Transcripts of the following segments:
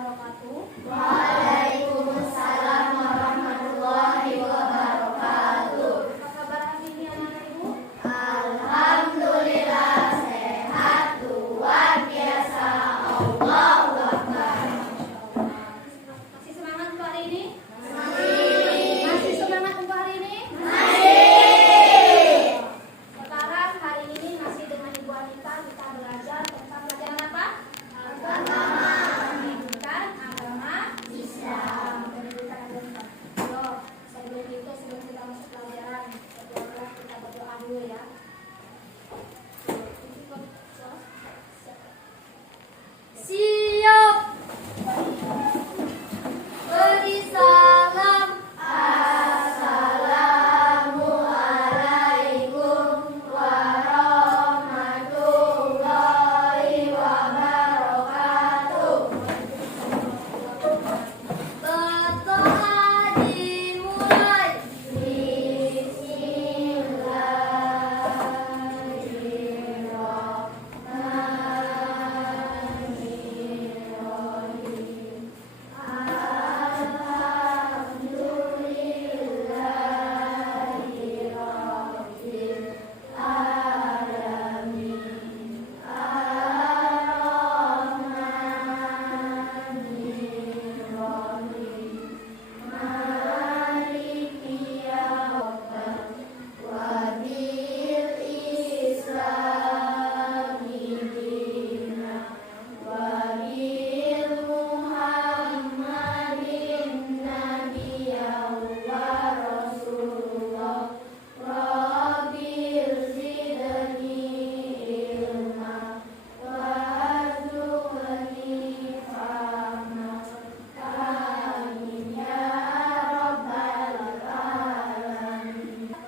Waalaikumsalam warahmatullahi wabarakatuh. Apa kabar hari ini anak-anak Ibu? Alhamdulillah sehat, luar biasa. Allahu Akbar. Masih semangat untuk hari ini? Masih. Masih semangat untuk hari ini? Masih. Sekarang hari ini masih dengan Ibu Anita kita belajar tentang pelajaran apa? Agama. Pendidikan agama Islam. Pendidikan agama Islam. Yo, sebelum itu sebelum kita masuk pelajaran, kita berdoa dulu ya. Siap. Beri salam. Assalamualaikum warahmatullahi wabarakatuh. Berdoa dimulai.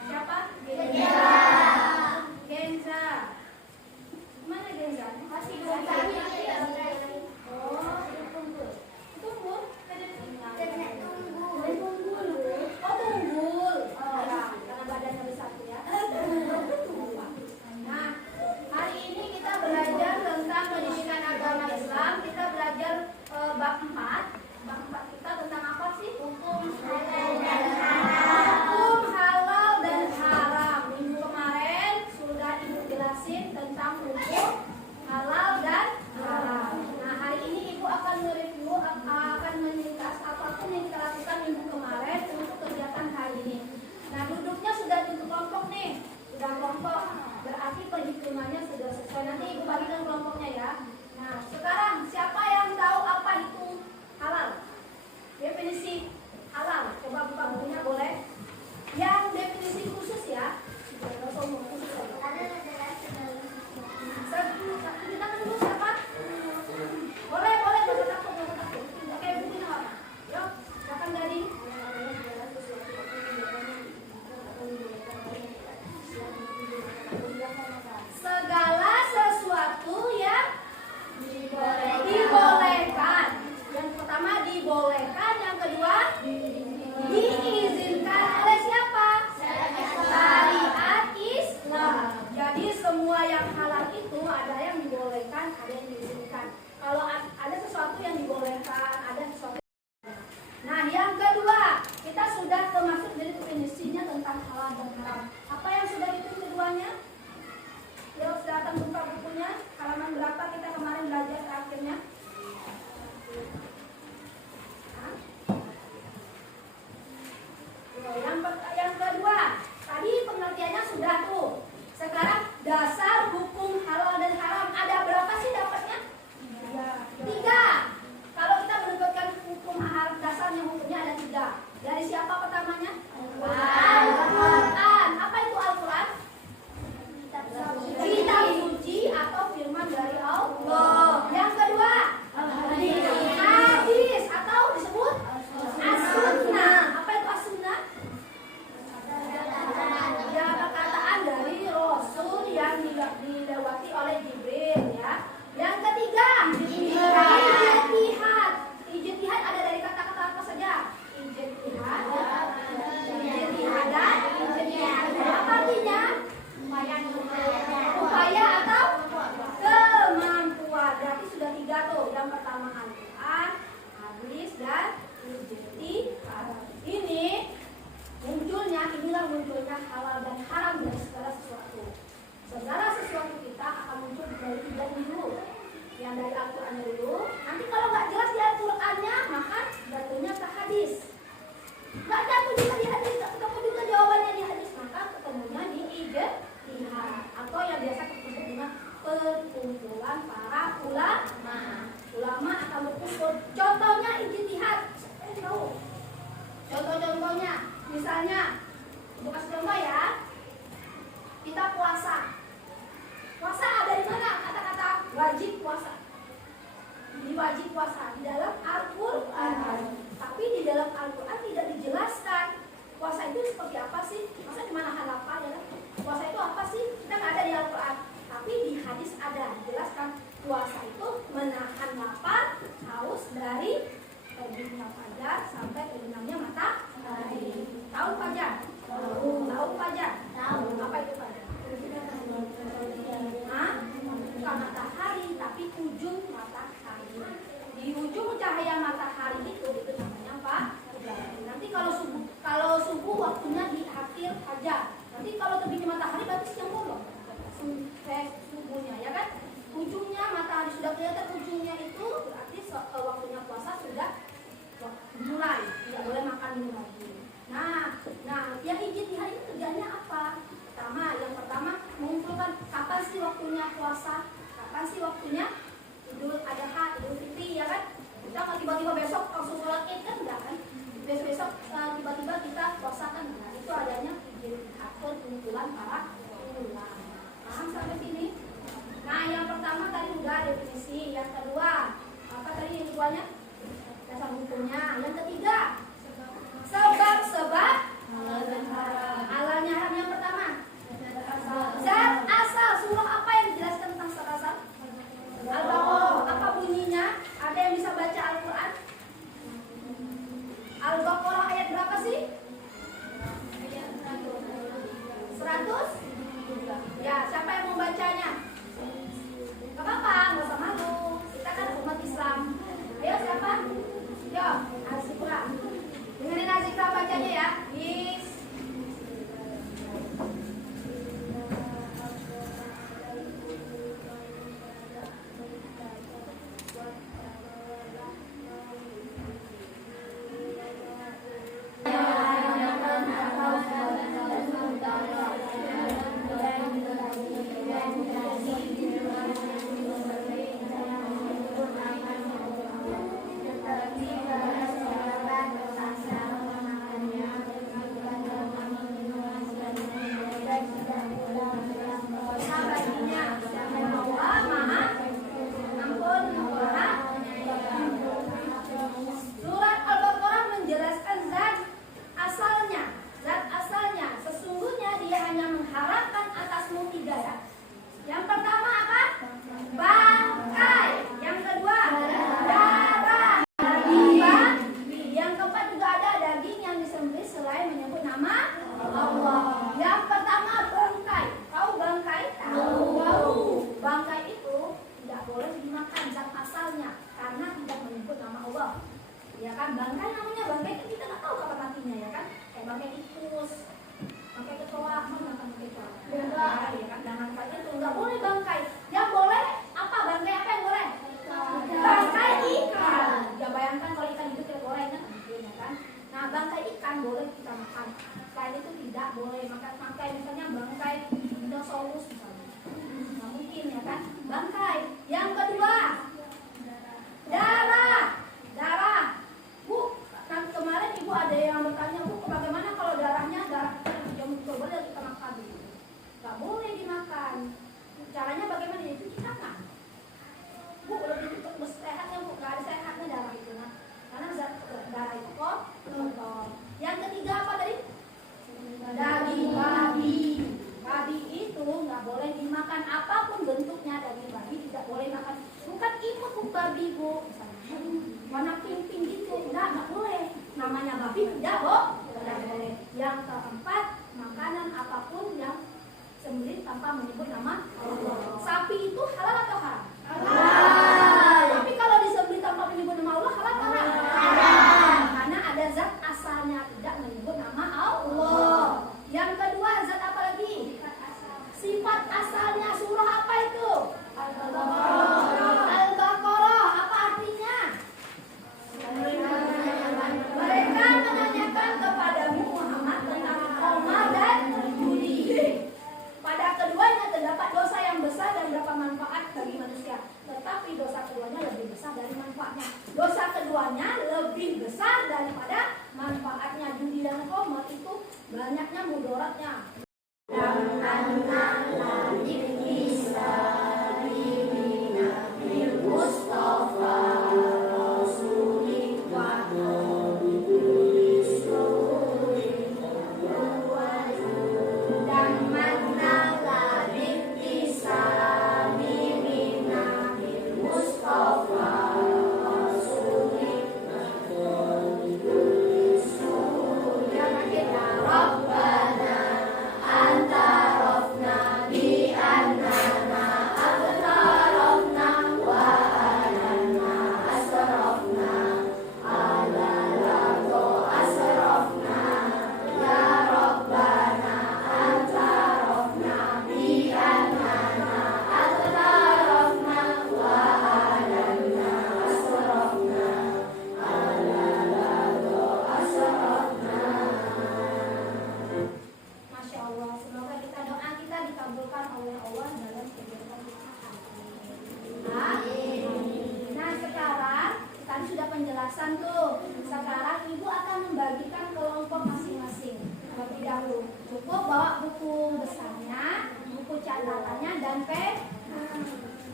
Siapa? Genza. Mana Genza? Masih Genza. Oh, tunggul. Tunggul? Oh, tunggul. Oh, karena badannya besar ya. Nah, hari ini kita belajar tentang pendidikan agama Islam. Kita belajar bab 4. Bab 4 kita tentang apa sih? Hukum halal dan haram. Hukum halal dan haram. Minggu kemarin sudah Ibu jelasin tentang hukum halal dan haram. Nah, hari ini Ibu akan mereview, akan menyingkas apapun yang kita lakukan minggu kemarin untuk kegiatan hari ini. Nah, duduknya sudah tentu kelompok nih. Sudah kelompok. Berarti perhitungannya sudah sesuai. Nanti Ibu bagikan kelompoknya ya. Nah, sekarang siapa yang tahu apa itu halal? Definisi halal. Coba buka bukunya boleh. Yang definisi khusus ya. Kita kan dulu siapa? Boleh, boleh, boleh takut, boleh takut. Oke, bukunya apa? Yuk, silakan Gading. Segala sesuatu yang dibolehkan. Yang pertama dibolehkan, yang kedua diizinkan oleh siapa? Syariat Islam. Jadi semua yang halal itu ada yang dibolehkan, ada yang diizinkan. Kalau ada sesuatu yang dibolehkan, ada sesuatu. Nah, yang kedua, kita sudah termasuk dari definisinya tentang halal dan haram. Apa yang sudah itu keduanya? Yuk, silakan buka bukunya. Halaman berapa kita kemarin belajar terakhirnya? Hah? Yang kedua, tadi pengertiannya sudah tuh. Sekarang dasar hukum halal dan haram ada berapa sih dapatnya? 3. Kalau kita mendapatkan dan haram dari segala sesuatu. Segala sesuatu kita akan muncul dari tiga ini dulu. Yang dari Al-Qurannya dulu. Nanti kalau nggak jelas di Al-Qurannya, maka jatuhnya ke hadis. Nggak jatuh juga di hadis, nggak ketemu juga jawabannya di hadis, maka ketemunya di ijtihad atau yang biasa disebut dengan perkumpulan para ulama. Ulama akan berkumpul. Contohnya ijtihad. Tahu? Contoh-contohnya, misalnya, untuk kasih contoh ya, kita puasa. Puasa ada di mana? Kata-kata wajib puasa. Ini wajib puasa di dalam Al-Quran. Tapi di dalam Al-Quran tidak dijelaskan puasa itu seperti apa sih? Masa di mana halapan ya? Puasa itu apa sih? Kita nggak ada di Al-Quran. Tapi di hadis ada dijelaskan puasa itu menahan lapar, haus dari terbitnya fajar sampai terbenamnya matahari. Tahu fajar? Tahu fajar? Tahu. Apa itu fajar? Bukan matahari, tapi ujung matahari. Di ujung cahaya matahari itu namanya fajar. Nanti kalau subuh waktunya di akhir fajar. Nanti kalau terbitnya matahari berarti siang bolong. Subuhnya ya kan? Ujungnya matahari sudah kelihatan ujungnya itu berarti waktunya puasa sudah mulai. Tidak boleh makan minum lagi. Nah, yang ijtihad ini kerjanya apa? Yang pertama mengumpulkan kapan sih waktunya puasa, kapan sih waktunya Idul Adha, Idul Fitri ya kan? Kita nggak tiba-tiba besok langsung sholat Id kan enggak kan? Besok tiba-tiba kita puasa kan enggak? Itu adanya ijtihad perkumpulan para ulama. Paham sampai sini? Nah, yang pertama tadi udah definisi, yang kedua apa tadi yang keduanya? Dasar hukumnya. Yang ketiga sebab-sebab halalnya haram. Yang pertama zat asal. Surah apa yang dijelaskan tentang zat asal? Al-Baqarah. Apa bunyinya? Ada yang bisa baca Al-Quran? Al-Baqarah ayat berapa sih? 100? Ya, siapa yang mau bacanya? Gak apa-apa, gak usah malu. Kita kan umat Islam. Ayo siapa? Yo, Azikra. Dengerin Azikra bacanya ya. Bis. Yang kedua zat apa daripada manfaatnya. Judi dan khamar itu banyaknya mudaratnya. Penjelasan tuh. Sekarang ibu akan membagikan kelompok masing-masing. Terlebih dahulu cukup bawa buku besarnya, buku catatannya dan pen.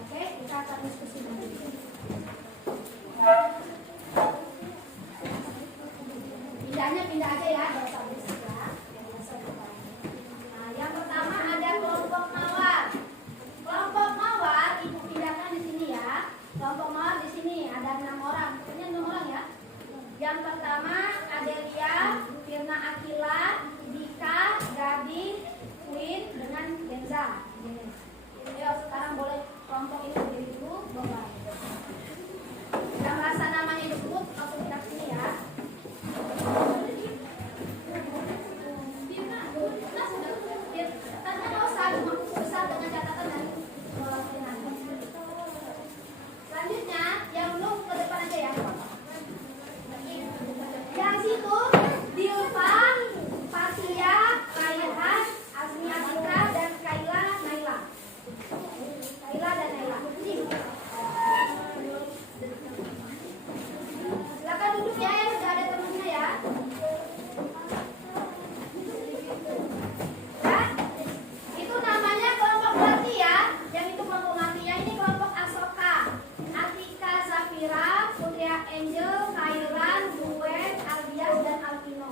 Oke, kita akan diskusi nanti. Pindah aja ya, bahasa berisik ya. Nah, yang pertama ada kelompok mawar. Kelompok mawar ibu pindahkan di sini ya. Kelompok mawar di sini ada 6 orang. Pokoknya 6 orang ya. Yang pertama Adelia, Firna Akila, Dika, Gading, Queen dengan Benza. Ayo sekarang boleh kelompok ini berdiri dulu, boleh. Yang rasa namanya disebut langsung pindah sini ya. Tanya kalau saya buku besar dengan catatan dan selanjutnya yang belum ke depan aja ya. Yang situ Dilpa, Fasia, Kaihan, Azmi Atika dan Kaila Naila. Kaila dan Naila. Silakan duduk ya yang sudah ada temannya ya. Itu namanya kelompok mati ya. Yang itu kelompok mati ya. Ini kelompok Asoka, Atika, Zafira, Putria Angel, Kairan, Duen, Albias dan Alvino.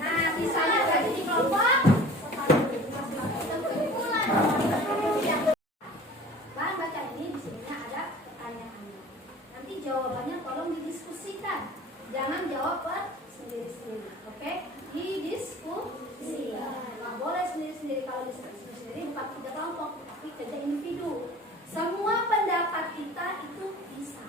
Nah, sisanya tadi di kelompok bahan baca ini di sini ada pertanyaannya. Nanti jawabannya tolong didiskusikan. Jangan jawab sendiri-sendiri. Oke? Didiskusi. Nggak boleh sendiri-sendiri. Kalau diskusi sendiri bukan kerja kelompok, tapi kerja individu. Semua pendapat kita itu bisa.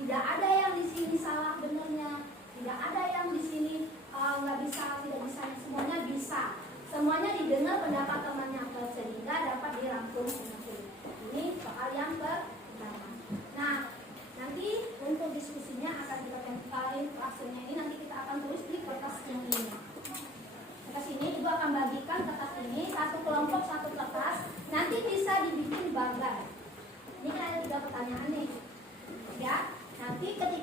Tidak ada yang di sini salah benernya. Tidak ada yang di sini nggak bisa, tidak bisa. Semuanya bisa. Semuanya didengar pendapat temannya sehingga dapat dirangkum. Ini soal yang pertama. Nah, nanti untuk diskusinya akan kita tempelin hasilnya ini nanti kita akan tulis di kertas ini. Kertas ini ibu akan bagikan kertas ini satu kelompok satu kertas. Nanti bisa dibikin banggar. Ini kan ada 3 pertanyaan nih. Ya, nanti ketika